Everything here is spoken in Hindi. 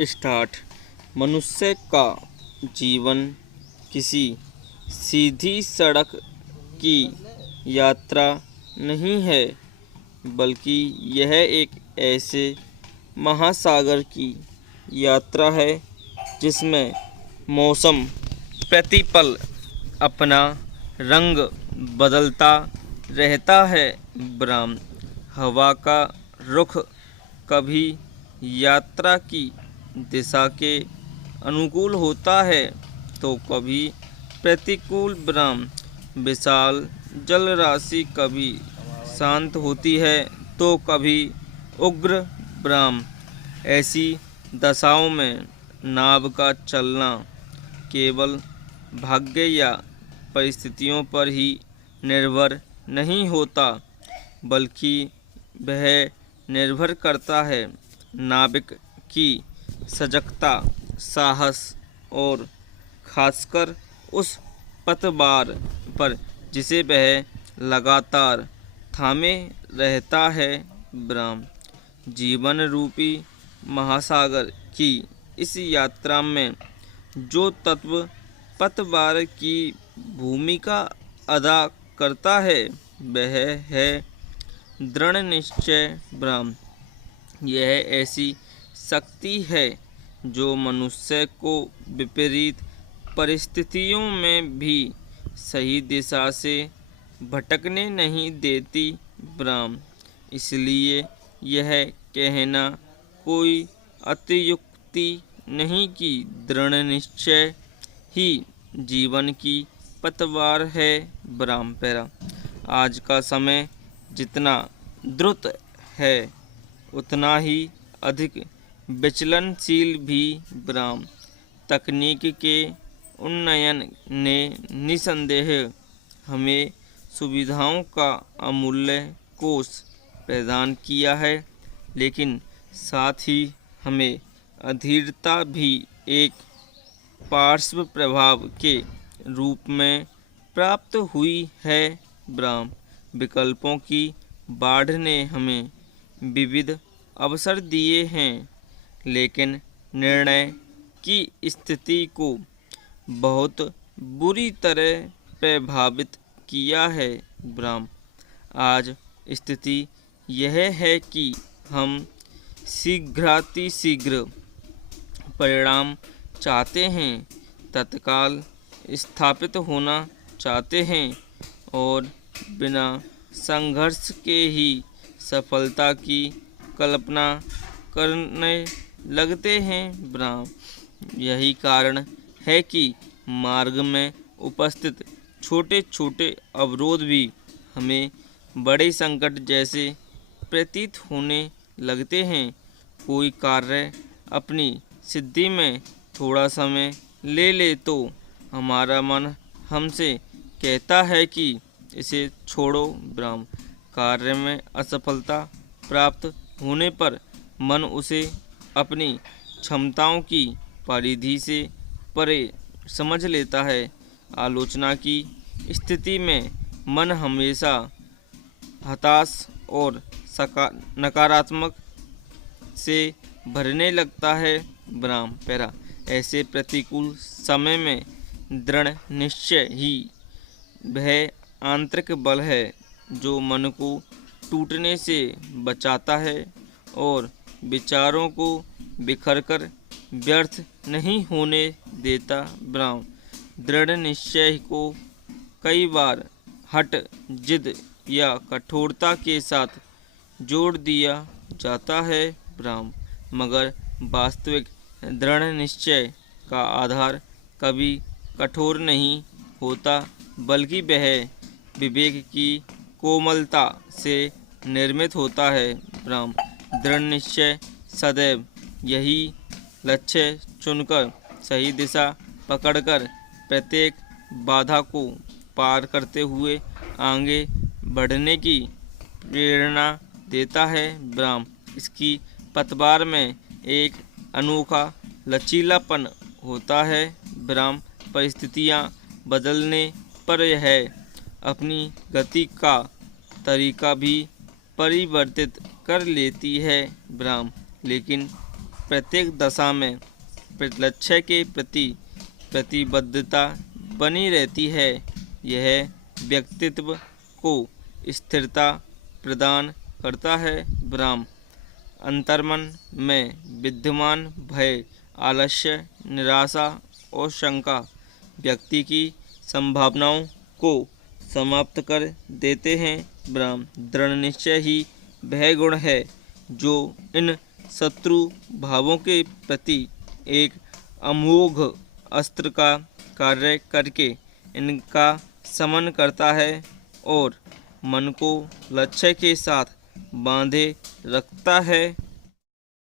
स्टार्ट। मनुष्य का जीवन किसी सीधी सड़क की यात्रा नहीं है, बल्कि यह एक ऐसे महासागर की यात्रा है जिसमें मौसम प्रतिपल अपना रंग बदलता रहता है। ब्राह्म हवा का रुख कभी यात्रा की दिशा के अनुकूल होता है तो कभी प्रतिकूल। ब्राह्म विशाल जल राशि कभी शांत होती है तो कभी उग्र। ब्राह्म ऐसी दशाओं में नाव का चलना केवल भाग्य या परिस्थितियों पर ही निर्भर नहीं होता, बल्कि वह निर्भर करता है नाविक की सजगता, साहस और खासकर उस पतवार पर जिसे वह लगातार थामे रहता है। ब्राह्म जीवन रूपी महासागर की इस यात्रा में जो तत्व पतवार की भूमिका अदा करता है वह है दृढ़ निश्चय। ब्राह्म यह ऐसी शक्ति है जो मनुष्य को विपरीत परिस्थितियों में भी सही दिशा से भटकने नहीं देती। ब्राह्म इसलिए यह कहना कोई अतियुक्ति नहीं कि दृढ़ निश्चय ही जीवन की पतवार है। ब्राह्म पैरा आज का समय जितना द्रुत है उतना ही अधिक विचलनशील भी। ब्राह्म तकनीक के उन्नयन ने निसंदेह हमें सुविधाओं का अमूल्य कोष प्रदान किया है, लेकिन साथ ही हमें अधीरता भी एक पार्श्व प्रभाव के रूप में प्राप्त हुई है। ब्राह्म विकल्पों की बाढ़ ने हमें विविध अवसर दिए हैं, लेकिन निर्णय की स्थिति को बहुत बुरी तरह प्रभावित किया है। ब्राह्म आज स्थिति यह है कि हम शीघ्रातिशीघ्र परिणाम चाहते हैं, तत्काल स्थापित होना चाहते हैं और बिना संघर्ष के ही सफलता की कल्पना करने लगते हैं। ब्राह्म यही कारण है कि मार्ग में उपस्थित छोटे छोटे अवरोध भी हमें बड़े संकट जैसे प्रतीत होने लगते हैं। कोई कार्य अपनी सिद्धि में थोड़ा समय ले तो हमारा मन हमसे कहता है कि इसे छोड़ो। ब्राह्म कार्य में असफलता प्राप्त होने पर मन उसे अपनी क्षमताओं की परिधि से परे समझ लेता है। आलोचना की स्थिति में मन हमेशा हताश और नकारात्मक से भरने लगता है। ब्राह्म पैरा ऐसे प्रतिकूल समय में दृढ़ निश्चय ही वह आंतरिक बल है जो मन को टूटने से बचाता है और विचारों को बिखरकर व्यर्थ नहीं होने देता। ब्राह्म दृढ़ निश्चय को कई बार हठ, जिद या कठोरता के साथ जोड़ दिया जाता है। ब्राह्म मगर वास्तविक दृढ़ निश्चय का आधार कभी कठोर नहीं होता, बल्कि वह विवेक की कोमलता से निर्मित होता है। ब्राह्म दृढ़ निश्चय सदैव यही लक्ष्य चुनकर सही दिशा पकड़कर प्रत्येक बाधा को पार करते हुए आगे बढ़ने की प्रेरणा देता है। ब्राह्म इसकी पतवार में एक अनोखा लचीलापन होता है। ब्राह्म परिस्थितियाँ बदलने पर यह अपनी गति का तरीका भी परिवर्तित कर लेती है। ब्राह्म लेकिन प्रत्येक दशा में लक्ष्य के प्रति प्रतिबद्धता बनी रहती है। यह व्यक्तित्व को स्थिरता प्रदान करता है। विराम अंतर्मन में विद्यमान भय, आलस्य, निराशा और शंका व्यक्ति की संभावनाओं को समाप्त कर देते हैं। विराम दृढ़ निश्चय ही वह गुण है जो इन शत्रु भावों के प्रति एक अमोघ अस्त्र का कार्य करके इनका शमन करता है और मन को लक्ष्य के साथ बांधे रखता है।